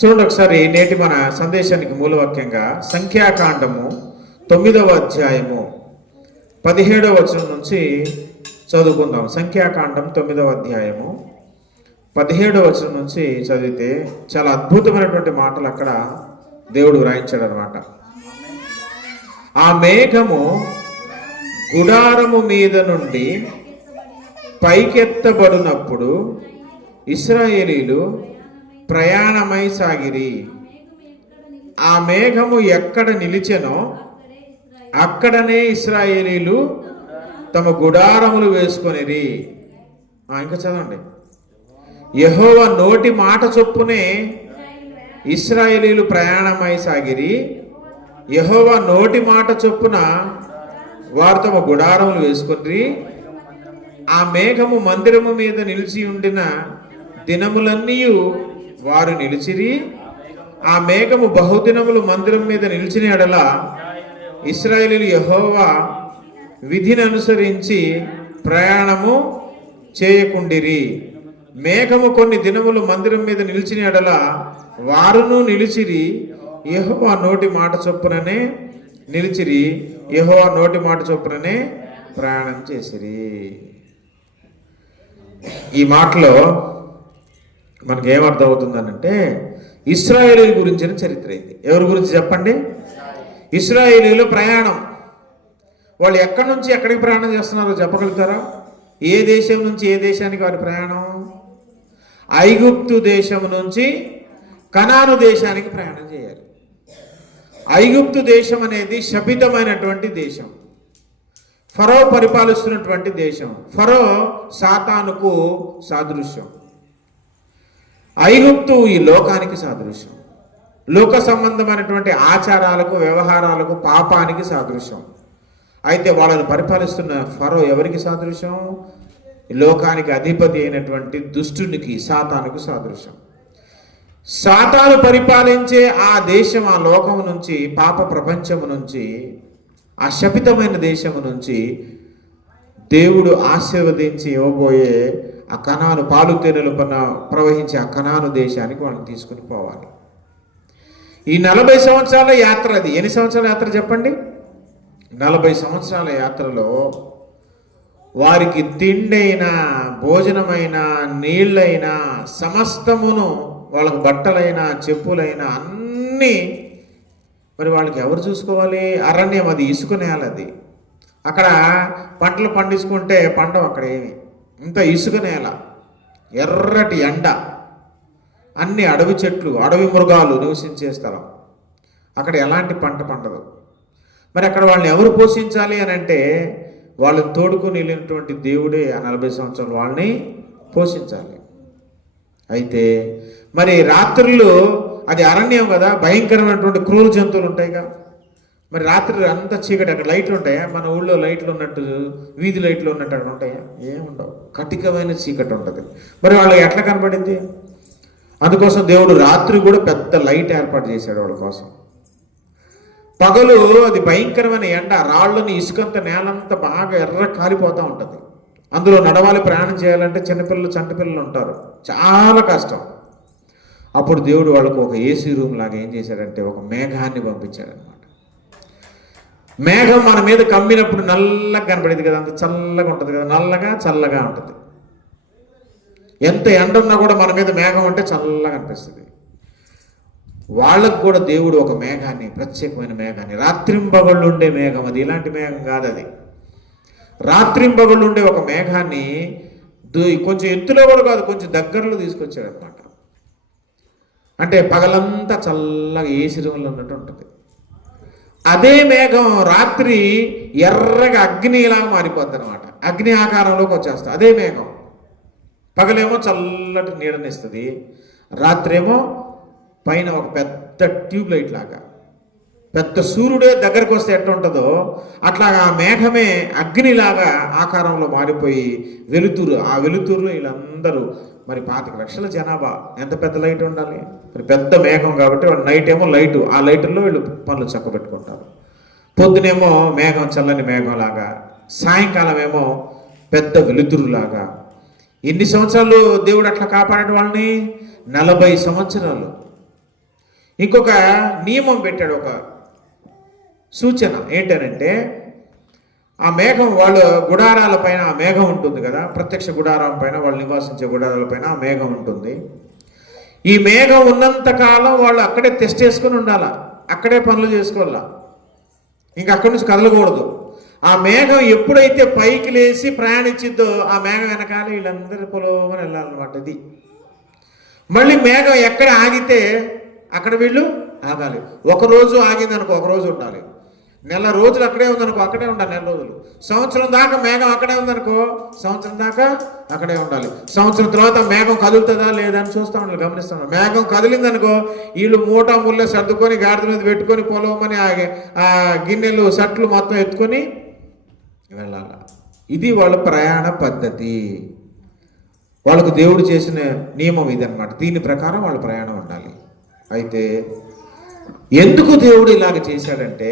చూడండి ఒకసారి నేటి మన సందేశానికి మూలవాక్యంగా సంఖ్యాకాండము 9వ అధ్యాయము 17వ వచనం నుంచి చదువుకుందాం. సంఖ్యాకాండం 9వ అధ్యాయము 17వ వచనం నుంచి చదివితే చాలా అద్భుతమైనటువంటి మాటలు అక్కడ దేవుడు వ్రాయించాడు అనమాట. ఆ మేఘము గుడారము మీద నుండి పైకెత్తబడినప్పుడు ఇశ్రాయేలీలు ప్రయాణమై సాగిరి. ఆ మేఘము ఎక్కడ నిలిచెనో అక్కడనే ఇశ్రాయేలీలు తమ గుడారములు వేసుకొనిరి. ఇంకా చదవండి. యెహోవా నోటి మాట చొప్పునే ఇశ్రాయేలీలు ప్రయాణమై సాగిరి. యెహోవా నోటి మాట చొప్పున వారు తమ గుడారములు వేసుకొనిరి. ఆ మేఘము మందిరము మీద నిలిచి ఉండిన దినములన్నీ వారు నిలిచిరి. ఆ మేఘము బహుదినములు మందిరం మీద నిలిచిన ఎడల ఇశ్రాయేలీయులు యెహోవా విధిని అనుసరించి ప్రయాణము చేయకుండిరి. మేఘము కొన్ని దినములు మందిరం మీద నిలిచిన ఎడల వారును నిలిచిరి. యెహోవా నోటి మాట చొప్పుననే నిలిచిరి. యెహోవా నోటి మాట చొప్పుననే ప్రయాణం చేసిరి. ఈ మాటలో మనకేమర్థం అవుతుందనంటే ఇశ్రాయేలీయుల గురించిన చరిత్ర ఇది. ఎవరి గురించి చెప్పండి? ఇశ్రాయేలీయుల ప్రయాణం. వాళ్ళు ఎక్కడి నుంచి ఎక్కడికి ప్రయాణం చేస్తున్నారో చెప్పగలుగుతారా? ఏ దేశం నుంచి ఏ దేశానికి వారి ప్రయాణం? ఐగుప్తు దేశం నుంచి కనాను దేశానికి ప్రయాణం చేయాలి. ఐగుప్తు దేశం అనేది శపితమైనటువంటి దేశం. ఫరో పరిపాలిస్తున్నటువంటి దేశం. ఫరో సాతానుకు సాదృశ్యం. ఐగుప్తు ఈ లోకానికి సాదృశ్యం. లోక సంబంధమైనటువంటి ఆచారాలకు, వ్యవహారాలకు, పాపానికి సాదృశ్యం. అయితే వాళ్ళని పరిపాలిస్తున్న ఫరో ఎవరికి సాదృశ్యం? లోకానికి అధిపతి అయినటువంటి దుష్టునికి, సాతానుకు సాదృశ్యం. సాతాను పరిపాలించే ఆ దేశం, ఆ లోకము నుంచి, పాప ప్రపంచము నుంచి, ఆ శపితమైన దేశము నుంచి దేవుడు ఆశీర్వదించి ఇవ్వబోయే ఆ కనాను, పాలు తేనెలు ప్రవహించే ఆ కనాను దేశానికి వాళ్ళని తీసుకుని పోవాలి. ఈ 40 సంవత్సరాల యాత్ర. అది ఎన్ని సంవత్సరాల యాత్ర చెప్పండి? 40 సంవత్సరాల యాత్రలో వారికి తిండైనా, భోజనమైనా, నీళ్ళైనా, సమస్తమును, వాళ్ళకు బట్టలైనా, చెప్పులైనా అన్నీ మరి వాళ్ళకి ఎవరు చూసుకోవాలి? అరణ్యం అది, ఇసుక నేల అది. అక్కడ పంటలు పండించుకుంటే పంట అక్కడ ఏమి, ఇంత ఇసుక నేల, ఎర్రటి ఎండ, అన్ని అడవి చెట్లు, అడవి మృగాలు నివసించే స్థలం. అక్కడ ఎలాంటి పంట పండదు. మరి అక్కడ వాళ్ళని ఎవరు పోషించాలి అని అంటే వాళ్ళని తోడుకొని వెళ్ళినటువంటి దేవుడే ఆ 40 సంవత్సరాలు వాళ్ళని పోషించాలి. అయితే మరి రాత్రులు అది అరణ్యం కదా, భయంకరమైనటువంటి క్రూర జంతువులు ఉంటాయిగా. మరి రాత్రి అంతా చీకటి. అక్కడ లైట్లు ఉంటాయా? మన ఊళ్ళో లైట్లు ఉన్నట్టు, వీధి లైట్లు ఉన్నట్టు అక్కడ ఉంటాయా? ఏముండవు. కటికమైన చీకటి ఉంటుంది. మరి వాళ్ళకి ఎట్లా కనపడింది? అందుకోసం దేవుడు రాత్రి కూడా పెద్ద లైట్ ఏర్పాటు చేశాడు వాళ్ళ కోసం. పగలు అది భయంకరమైన ఎండ, రాళ్ళని, ఇసుకంత, నేలంతా బాగా ఎర్ర కాలిపోతూ ఉంటుంది. అందులో నడవాలి, ప్రయాణం చేయాలంటే చిన్నపిల్లలు, చంటిపిల్లలు ఉంటారు, చాలా కష్టం. అప్పుడు దేవుడు వాళ్ళకు ఒక ఏసీ రూమ్ లాగా ఏం చేశాడంటే ఒక మేఘాన్ని పంపించాడనమాట. మేఘం మన మీద కమ్మినప్పుడు నల్లగా కనపడేది కదా, అంత చల్లగా ఉంటుంది కదా, నల్లగా చల్లగా ఉంటుంది. ఎంత ఎండ ఉన్నా కూడా మన మీద మేఘం అంటే చల్లగా అనిపిస్తుంది. వాళ్ళకు కూడా దేవుడు ఒక మేఘాన్ని, ప్రత్యేకమైన మేఘాన్ని, రాత్రింబగళ్ళు ఉండే మేఘం, అది ఇలాంటి మేఘం కాదు, అది రాత్రింబగళ్ళు ఉండే ఒక మేఘాన్ని కొంచెం ఎత్తులో కూడా కాదు, కొంచెం దగ్గరలో తీసుకొచ్చాడు అనమాట. అంటే పగలంతా చల్లగా ఏసీ రూమ్లో ఉన్నట్టు ఉంటుంది. అదే మేఘం రాత్రి ఎర్రగా అగ్నిలాగా మారిపోద్ది అనమాట. అగ్ని ఆకారంలోకి వచ్చేస్తుంది అదే మేఘం. పగలేమో చల్లటి నీడనిస్తుంది, రాత్రి ఏమో పైన ఒక పెద్ద ట్యూబ్ లైట్ లాగా, పెద్ద సూర్యుడే దగ్గరకు వస్తే ఎట్లా ఉంటుందో అట్లాగా ఆ మేఘమే అగ్నిలాగా ఆకారంలో మారిపోయి వెలుతురు, ఆ వెలుతురులో వీళ్ళందరూ మరి 25 లక్షల జనాభా, ఎంత పెద్ద లైట్ ఉండాలి? మరి పెద్ద మేఘం కాబట్టి వాళ్ళు నైట్ ఏమో లైటు, ఆ లైటుల్లో వీళ్ళు పనులు చక్కబెట్టుకుంటారు. పొద్దునేమో మేఘం చల్లని మేఘంలాగా, సాయంకాలం ఏమో పెద్ద వెలుతురులాగా. ఎన్ని సంవత్సరాలు దేవుడు అట్లా కాపాడాడు వాళ్ళని? 40 సంవత్సరాలు. ఇంకొక నియమం పెట్టాడు, ఒక సూచన ఏంటనంటే, ఆ మేఘం వాళ్ళ గుడారాల పైన ఆ మేఘం ఉంటుంది కదా, ప్రత్యక్ష గుడారం పైన వాళ్ళు నివాసించే గుడారాల పైన ఆ మేఘం ఉంటుంది. ఈ మేఘం ఉన్నంత కాలం వాళ్ళు అక్కడే టెస్ట్ చేసుకుని ఉండాలా, అక్కడే పనులు చేసుకోవాలా, ఇంకా అక్కడి నుంచి కదలకూడదు. ఆ మేఘం ఎప్పుడైతే పైకి లేచి ప్రయాణించిద్దో ఆ మేఘం వెనకాల వీళ్ళందరూ పొలమని వెళ్ళాలన్నమాట. ఇది మళ్ళీ మేఘం ఎక్కడ ఆగితే అక్కడ వీళ్ళు ఆగాలి. ఒకరోజు ఆగిందనుకో ఒకరోజు ఉండాలి, నెల రోజులు అక్కడే ఉందనుకో అక్కడే ఉండాలి, నెల రోజులు. సంవత్సరం దాకా మేఘం అక్కడే ఉందనుకో సంవత్సరం దాకా అక్కడే ఉండాలి. సంవత్సరం తర్వాత మేఘం కదులుతుందా లేదా అని చూస్తూ ఉండాలి, గమనిస్తాను. మేఘం కదిలిందనుకో వీళ్ళు మూటా ముళ్ళ సర్దుకొని గాడిద మీద పెట్టుకొని పొలమని ఆ గిన్నెలు సట్లు మొత్తం ఎత్తుకొని వెళ్ళాలి. ఇది వాళ్ళ ప్రయాణ పద్ధతి. వాళ్ళకు దేవుడు చేసిన నియమం ఇదన్నమాట. దీని ప్రకారం వాళ్ళ ప్రయాణం ఉండాలి. అయితే ఎందుకు దేవుడు ఇలాగ చేశాడంటే,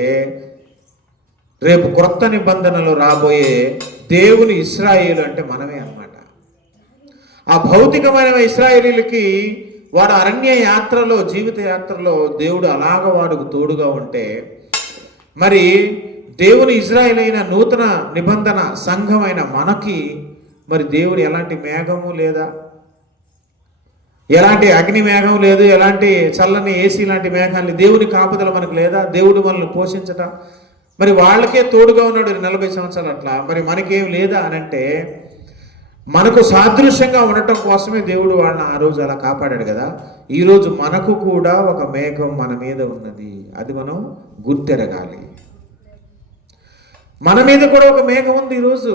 రేపు క్రొత్త నిబంధనలు రాబోయే దేవుని ఇశ్రాయేలు అంటే మనమే అన్నమాట. ఆ భౌతికమైన ఇశ్రాయేలీలకి వాడు అరణ్య యాత్రలో, జీవిత యాత్రలో దేవుడు అలాగ వాడుకు తోడుగా ఉంటే, మరి దేవుని ఇజ్రాయేల్ అయిన నూతన నిబంధన సంఘమైన మనకి మరి దేవుడు ఎలాంటి మేఘము లేదా, ఎలాంటి అగ్ని మేఘం లేదు, ఎలాంటి చల్లని ఏసీ లాంటి మేఘాలు, దేవుని కాపుదల మనకు లేదా, దేవుడు మనల్ని పోషించటం. మరి వాళ్ళకే తోడుగా ఉన్నాడు 40 సంవత్సరాలు అట్లా, మరి మనకేం లేదా అని అంటే, మనకు సాదృశ్యంగా ఉండటం కోసమే దేవుడు వాళ్ళని ఆ రోజు అలా కాపాడాడు కదా. ఈరోజు మనకు కూడా ఒక మేఘం మన మీద ఉన్నది, అది మనం గుర్తెరగాలి. మన మీద కూడా ఒక మేఘం ఉంది. ఈరోజు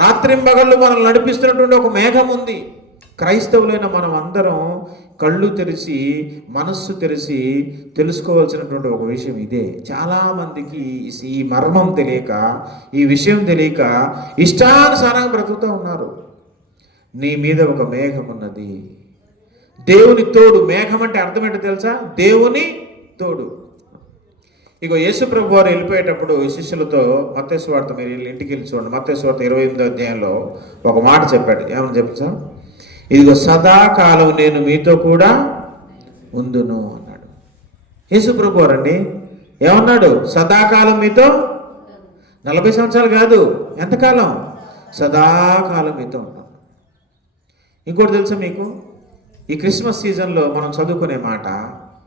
రాత్రింబగళ్ళు మనల్ని నడిపిస్తున్నటువంటి ఒక మేఘం ఉంది. క్రైస్తవులైన మనం అందరం కళ్ళు తెరిచి మనస్సు తెరిచి తెలుసుకోవాల్సినటువంటి ఒక విషయం ఇదే. చాలామందికి ఈ మర్మం తెలియక, ఈ విషయం తెలియక ఇష్టానుసారంగా బ్రతుకుతూ ఉన్నారు. నీ మీద ఒక మేఘం ఉన్నది, దేవుని తోడు. మేఘం అంటే అర్థం ఏంటో తెలుసా? దేవుని తోడు. ఇగో యేసు ప్రభు వారు వెళ్ళిపోయేటప్పుడు శిష్యులతో, మత్తయి సువార్త మీరు ఇంటికి వెళ్ళి చూడండి, మత్తయి సువార్త 28వ అధ్యాయంలో ఒక మాట చెప్పాడు. ఏమని చెప్పచ్చా? ఇదిగో సదాకాలం నేను మీతో కూడా ఉందును అన్నాడు యేసు ప్రభు వారండి. ఏమన్నాడు? సదాకాలం మీతో. 40 సంవత్సరాలు కాదు, ఎంతకాలం? సదాకాలం మీతో ఉన్నాను. ఇంకోటి తెలుసా మీకు? ఈ క్రిస్మస్ సీజన్లో మనం చదువుకునే మాట,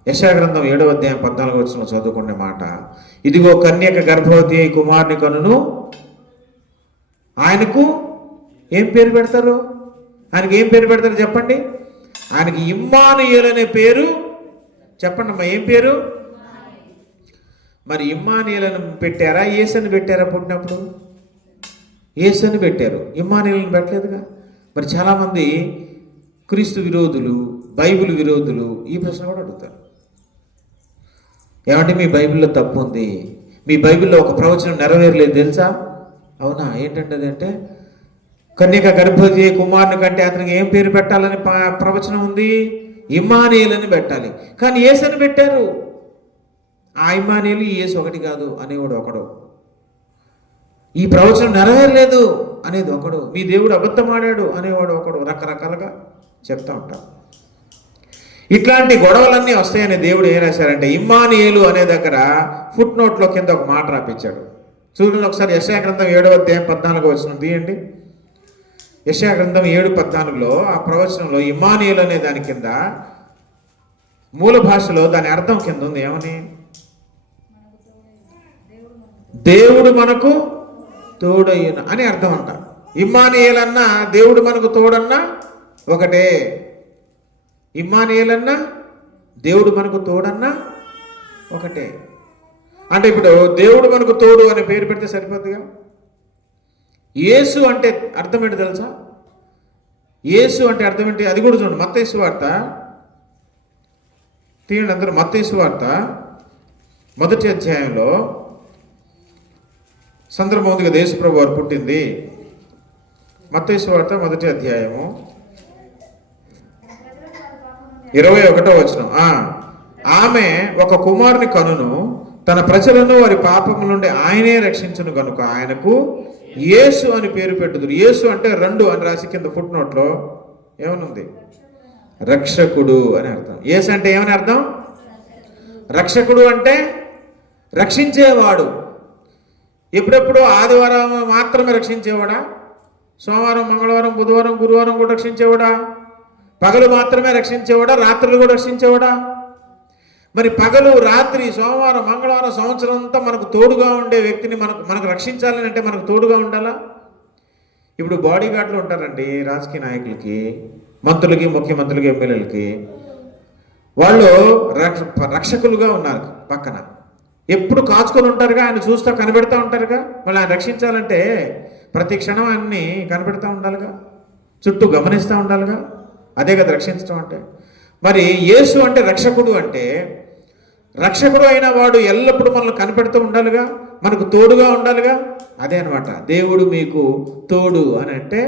యెషయా గ్రంథం 7వ అధ్యాయం 14వ వచనంలో చదువుకునే మాట, ఇదిగో కన్యక గర్భవతి అయి కుమారుని కనును, ఆయనకు ఏం పేరు పెడతారు? ఆయనకి ఏం పేరు పెడతారు చెప్పండి? ఆయనకి ఇమ్మానుయేలు అనే పేరు. చెప్పండి అమ్మా, ఏం పేరు? మరి ఇమ్మానుయేలను పెట్టారా, యేసుని పెట్టారా? పుట్టినప్పుడు యేసుని పెట్టారు, ఇమ్మానుయేలను పెట్టలేదుగా. మరి చాలామంది క్రీస్తు విరోధులు, బైబిల్ విరోధులు ఈ ప్రశ్న కూడా అడుగుతారు. ఏమంటే మీ బైబిల్లో తప్పు ఉంది, మీ బైబిల్లో ఒక ప్రవచనం నెరవేరలేదు తెలుసా? అవునా? ఏంటంటే అదంటే, కన్యక గర్భవతి కుమారుని కంటే అతనికి ఏం పేరు పెట్టాలని ప్రవచనం ఉంది? ఇమ్మానుయేలు అని పెట్టాలి. కానీ యేసుని పెట్టారు. ఆ ఇమ్మానుయేలు యేసు ఒకటి కాదు అనేవాడు ఒకడు, ఈ ప్రవచనం నెరవేరలేదు అనేది ఒకడు, మీ దేవుడు అబద్ధమాడాడు అనేవాడు ఒకడు, రకరకాలుగా చెప్తా ఉంటారు. ఇట్లాంటి గొడవలన్నీ వస్తాయని దేవుడు ఏం రాశారంటే, ఇమ్మానుయేలు అనే దగ్గర ఫుట్ నోట్లో కింద ఒక మాట రాపించాడు. చూడండి ఒకసారి, యెషయా గ్రంథం 7వ అధ్యాయం 14వ వచనం తీయండి. యెషయా గ్రంథం 7:14లో ఆ ప్రవచనంలో ఇమ్మానుయేలు అనే దాని కింద మూల భాషలో దాని అర్థం కింద ఉంది. ఏమని? దేవుడు మనకు తోడయ్యున అని అర్థం అంట. ఇమ్మానుయేలు అన్నా దేవుడు మనకు తోడన్నా ఒకటే. ఇమ్మానుయేలు అన్నా దేవుడు మనకు తోడన్నా ఒకటే. అంటే ఇప్పుడు దేవుడు మనకు తోడు అనే పేరు పెడితే సరిపోతుందిగా. యేసు అంటే అర్థం ఏంటి తెలుసా? యేసు అంటే అర్థం ఏంటి? అది కూడా చూడండి, మత్తయి సువార్త తీయండి అందరూ. మత్తయి సువార్త 1వ అధ్యాయంలో సందర్భం ఉంది కదా, యేసు ప్రభు వారు పుట్టింది. మత్తయి సువార్త 1వ అధ్యాయము 21వ వచనం. ఆమె ఒక కుమారుని కనును, తన ప్రజలను వారి పాపముల నుండి ఆయనే రక్షించును కనుక ఆయనకు యేసు అని పేరు పెట్టుదురు. యేసు అంటే 2 అని రాసి కింద ఫుట్ నోట్లో ఏమనుంది? రక్షకుడు అని అర్థం. యేసు అంటే ఏమని అర్థం? రక్షకుడు అంటే రక్షించేవాడు. ఎప్పుడెప్పుడు ఆదివారం మాత్రమే రక్షించేవాడా? సోమవారం, మంగళవారం, బుధవారం, గురువారం కూడా రక్షించేవాడా? పగలు మాత్రమే రక్షించేవాడా? రాత్రులు కూడా రక్షించేవాడా? మరి పగలు, రాత్రి, సోమవారం, మంగళవారం, సంవత్సరం అంతా మనకు తోడుగా ఉండే వ్యక్తిని మనకు రక్షించాలని అంటే మనకు తోడుగా ఉండాలా? ఇప్పుడు బాడీ గార్డులు ఉంటారండి రాజకీయ నాయకులకి, మంత్రులకి, ముఖ్యమంత్రులకి, ఎమ్మెల్యేలకి. వాళ్ళు రక్షకులుగా ఉన్నారు పక్కన, ఎప్పుడు కాచుకొని ఉంటారుగా, ఆయన చూస్తూ కనిపెడతా ఉంటారుగా. మళ్ళీ ఆయన రక్షించాలంటే ప్రతి క్షణం ఆయన్ని కనిపెడతా ఉండాలిగా, చుట్టూ గమనిస్తూ ఉండాలిగా. అదే కదా రక్షించడం అంటే. మరి యేసు అంటే రక్షకుడు అంటే, రక్షకుడు అయిన వాడు ఎల్లప్పుడూ మనల్ని కనిపెడుతూ ఉండాలిగా, మనకు తోడుగా ఉండాలిగా. అదే అనమాట దేవుడు మీకు తోడు అని అంటే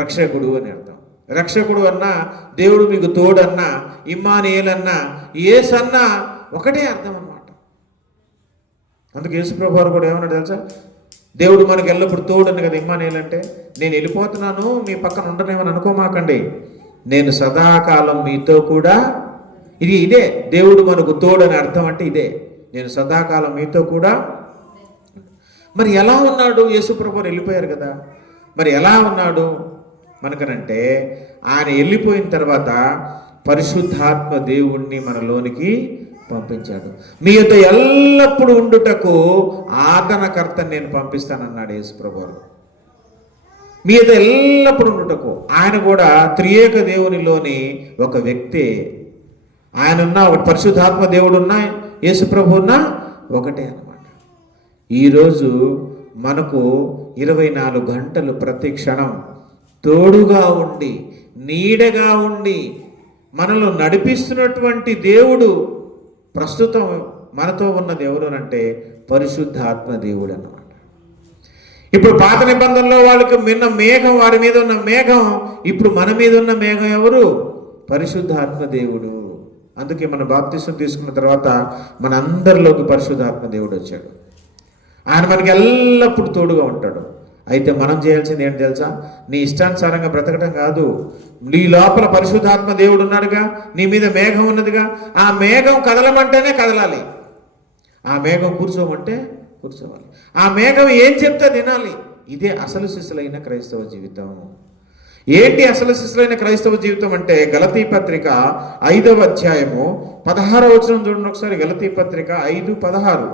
రక్షకుడు అని అర్థం. రక్షకుడు అన్నా, దేవుడు మీకు తోడు అన్నా, ఇమ్మానుయేల్ అన్నా, యేసు అన్నా ఒకటే అర్థం అన్నమాట. అందుకు యేసు ప్రభువు వారు కూడా ఏమన్నాడు తెలుసా? దేవుడు మనకు ఎల్లప్పుడు తోడు అని కదా ఇమ్మానుయేల్ అంటే. నేను వెళ్ళిపోతున్నాను, మీ పక్కన ఉండనేమని అనుకోమాకండి, నేను సదాకాలం మీతో కూడా. ఇదే దేవుడు మనకు తోడు అని అర్థం అంటే ఇదే, నేను సదాకాలం మీతో కూడా. మరి ఎలా ఉన్నాడు యేసు ప్రభువు? వెళ్ళిపోయారు కదా, మరి ఎలా ఉన్నాడు మనకనంటే, ఆయన వెళ్ళిపోయిన తర్వాత పరిశుద్ధాత్మ దేవుణ్ణి మనలోనికి పంపించాడు. మీ యొద్ద ఎల్లప్పుడూ ఉండుటకు ఆదరణకర్తని నేను పంపిస్తానన్నాడు యేసు ప్రభువు. మీ యొద్ద ఎల్లప్పుడూ ఉండుటకు. ఆయన కూడా త్రియేక దేవునిలోని ఒక వ్యక్తే. ఆయన ఉన్న ఒక పరిశుద్ధాత్మ దేవుడు ఉన్న యేసు ప్రభు ఉన్న ఒకటే అన్నమాట. ఈరోజు మనకు 24 గంటలు ప్రతి క్షణం తోడుగా ఉండి, నీడగా ఉండి, మనలో నడిపిస్తున్నటువంటి దేవుడు ప్రస్తుతం మనతో ఉన్నది ఎవరు అంటే పరిశుద్ధాత్మ దేవుడు అన్నమాట. ఇప్పుడు పాత నిబంధనలో వాళ్ళకి నిన్న మేఘం, వారి మీద ఉన్న మేఘం, ఇప్పుడు మన మీద ఉన్న మేఘం ఎవరు? పరిశుద్ధాత్మ దేవుడు. అందుకే మన బాప్తిసం తీసుకున్న తర్వాత మన అందరిలోకి పరిశుద్ధాత్మ దేవుడు వచ్చాడు. ఆయన మనకి ఎల్లప్పుడూ తోడుగా ఉంటాడు. అయితే మనం చేయాల్సింది ఏంటి తెలుసా? నీ ఇష్టానుసారంగా బ్రతకడం కాదు. నీ లోపల పరిశుద్ధాత్మ దేవుడు ఉన్నాడుగా, నీ మీద మేఘం ఉన్నదిగా. ఆ మేఘం కదలమంటేనే కదలాలి, ఆ మేఘం కూర్చోమంటే కూర్చోవాలి, ఆ మేఘం ఏం చెప్తే తినాలి. ఇదే అసలు శిశులైన క్రైస్తవ జీవితం. ఏంటి అసలు శిశులైన క్రైస్తవ జీవితం అంటే? గలతీ పత్రిక 5వ అధ్యాయము 16వ వచనం చూడండి ఒకసారి. గలతీ పత్రిక 5:16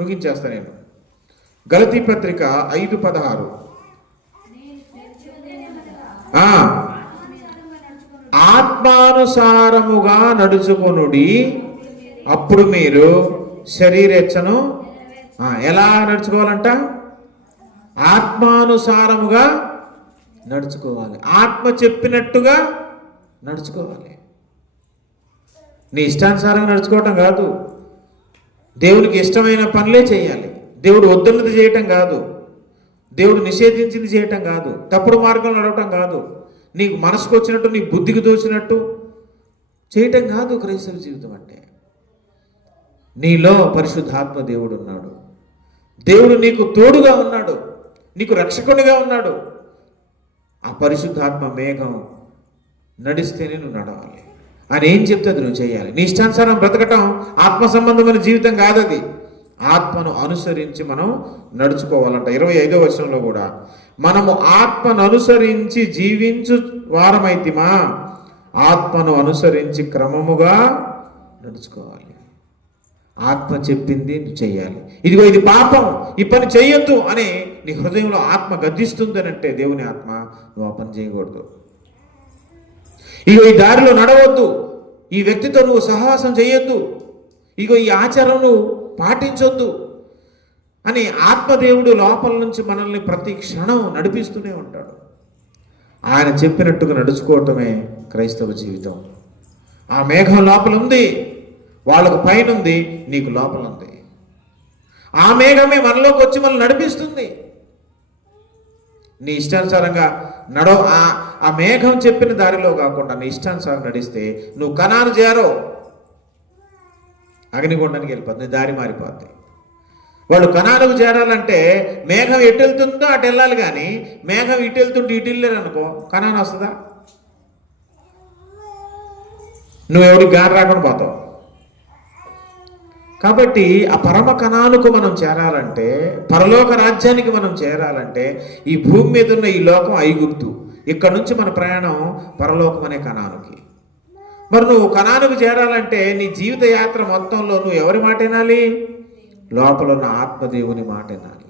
ముగించేస్తా నేను. గలతీ పత్రిక 5:16. ఆత్మానుసారముగా నడుచుకొనుడి, అప్పుడు మీరు శరీరేచ్ఛను ఎలా నడుచుకోవాలంట? ఆత్మానుసారముగా నడుచుకోవాలి. ఆత్మ చెప్పినట్టుగా నడుచుకోవాలి. నీ ఇష్టానుసారంగా నడుచుకోవటం కాదు, దేవునికి ఇష్టమైన పనులే చేయాలి. దేవుడు వద్దన్నది చేయటం కాదు, దేవుడు నిషేధించింది చేయటం కాదు, తప్పుడు మార్గంలో నడవటం కాదు, నీకు మనసుకు వచ్చినట్టు, నీ బుద్ధికి తోచినట్టు చేయటం కాదు క్రైస్తవ జీవితం అంటే. నీలో పరిశుద్ధాత్మ దేవుడు ఉన్నాడు, దేవుడు నీకు తోడుగా ఉన్నాడు, నీకు రక్షకునిగా ఉన్నాడు. ఆ పరిశుద్ధాత్మ మేఘం నడిస్తేనే నువ్వు నడవాలి. ఆయన ఏం చెప్తే అది నువ్వు చేయాలి. నీ ఇష్టానుసారం బ్రతకటం ఆత్మ సంబంధమైన జీవితం కాదు, అది ఆత్మను అనుసరించి మనం నడుచుకోవాలంట. 25వ వచనంలో కూడా మనము ఆత్మను అనుసరించి జీవించు వారమైతిమా, ఆత్మను అనుసరించి క్రమముగా నడుచుకోవాలి. ఆత్మ చెప్పింది నువ్వు చేయాలి. ఇదిగో ఇది పాపం, ఈ పని చేయొద్దు అని నీ హృదయంలో ఆత్మ గద్దిస్తుంది అని అంటే దేవుని ఆత్మ, నువ్వు ఆ పని చేయకూడదు. ఇగో ఈ దారిలో నడవద్దు, ఈ వ్యక్తితో నువ్వు సహవాసం చేయొద్దు, ఇగో ఈ ఆచారం నువ్వు పాటించొద్దు అని ఆత్మదేవుడు లోపల నుంచి మనల్ని ప్రతి క్షణం నడిపిస్తూనే ఉంటాడు. ఆయన చెప్పినట్టుగా నడుచుకోవటమే క్రైస్తవ జీవితం. ఆ మేఘం లోపల ఉంది, వాళ్ళకు పైన ఉంది, నీకు లోపల ఉంది. ఆ మేఘమే మనలోకి వచ్చి మనల్ని నడిపిస్తుంది. నీ ఇష్టానుసారంగా ఆ మేఘం చెప్పిన దారిలో కాకుండా నీ ఇష్టానుసారం నడిస్తే నువ్వు కనాను చేరో, అగ్నిగుండానికి వెళ్ళిపోతుంది, దారి మారిపోద్ది. వాళ్ళు కనాలకు చేరాలంటే మేఘం ఎటు వెళ్తుందో అటు వెళ్ళాలి, కానీ మేఘం ఇటు వెళ్తుంటే ఇటు వెళ్ళారు అనుకో, కనాను వస్తుందా? నువ్వు ఎవరికి గాని రాకుండా పోతావు. కాబట్టి ఆ పరమ కణాలకు మనం చేరాలంటే, పరలోక రాజ్యానికి మనం చేరాలంటే, ఈ భూమి మీద ఉన్న ఈ లోకం ఐగుప్తు, ఇక్కడ నుంచి మన ప్రయాణం పరలోకం అనే కణానికి. మరి నువ్వు కణానికి చేరాలంటే నీ జీవిత యాత్ర మొత్తంలో నువ్వు ఎవరి మాట వినాలి? లోపల ఉన్న ఆత్మదేవుని మాట వినాలి.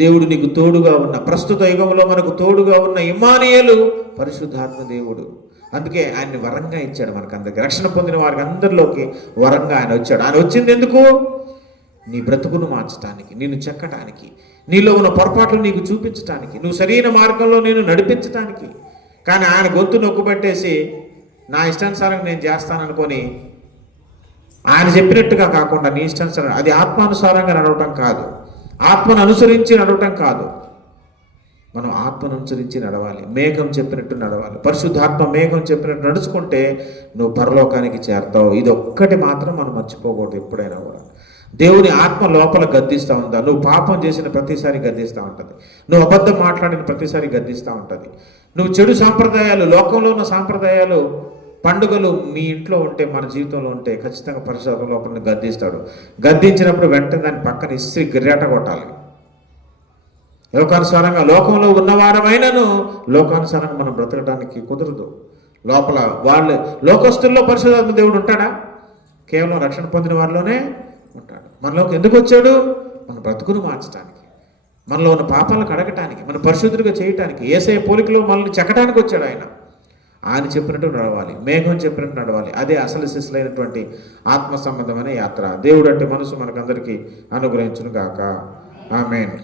దేవుడు నీకు తోడుగా ఉన్న, ప్రస్తుత యుగంలో మనకు తోడుగా ఉన్న ఇమ్మానుయేలు పరిశుద్ధాత్మ దేవుడు. అందుకే ఆయన్ని వరంగా ఇచ్చాడు మనకందరికి. రక్షణ పొందిన వారికి అందరిలోకి వరంగా ఆయన వచ్చాడు. ఆయన వచ్చింది ఎందుకు? నీ బ్రతుకును మార్చడానికి, నిన్ను చెక్కటానికి, నీలో ఉన్న పొరపాట్లు నీకు చూపించటానికి, నువ్వు సరైన మార్గంలో నేను నడిపించటానికి. కానీ ఆయన గొంతు నొక్కుపెట్టేసి నా ఇష్టానుసారం నేను చేస్తాననుకొని ఆయన చెప్పినట్టుగా కాకుండా నీ ఇష్టానుసారం, అది ఆత్మానుసారంగా నడవటం కాదు, ఆత్మను అనుసరించి నడవటం కాదు. మనం ఆత్మను అనుసరించి నడవాలి, మేఘం చెప్పినట్టు నడవాలి. పరిశుద్ధాత్మ మేఘం చెప్పినట్టు నడుచుకుంటే నువ్వు పరలోకానికి చేరతావు. ఇది ఒక్కటి మాత్రం మనం మర్చిపోకూడదు ఎప్పుడైనా కూడా. దేవుని ఆత్మ లోపల గద్దిస్తూ ఉందా? నువ్వు పాపం చేసిన ప్రతిసారి గద్దిస్తూ ఉంటుంది, నువ్వు అబద్ధం మాట్లాడిన ప్రతిసారి గద్దిస్తూ ఉంటుంది. నువ్వు చెడు సాంప్రదాయాలు, లోకంలో ఉన్న సాంప్రదాయాలు, పండుగలు మీ ఇంట్లో ఉంటే, మన జీవితంలో ఉంటే ఖచ్చితంగా పరిశుద్ధాత్మ లోపల గద్దిస్తాడు. గద్దించినప్పుడు వెంటనే దాన్ని పక్కన ఇస్త్రీ గిర్రాట కొట్టాలి. లోకానుసారంగా లోకంలో ఉన్నవారమైనను లోకానుసారంగా మనం బ్రతకడానికి కుదరదు. లోపల వాళ్ళు లోకస్తుల్లో పరిశుద్ధాత్మ దేవుడు ఉంటాడా? కేవలం రక్షణ పొందిన వారిలోనే ఉంటాడు. మనలోకి ఎందుకు వచ్చాడు? మన బ్రతుకును మార్చడానికి, మనలో ఉన్న పాపాలను కడగటానికి, మన పరిశుద్ధుడిగా చేయటానికి, యేసయ్య పోలికలో మనల్ని చెక్కడానికి వచ్చాడు ఆయన. ఆయన చెప్పినట్టు నడవాలి, మేఘం చెప్పినట్టు నడవాలి. అదే అసలు శిశులైనటువంటి ఆత్మ సంబంధమైన యాత్ర. దేవుడు అంటే మనసు మనకందరికీ అనుగ్రహించును గాక. ఆమేన్.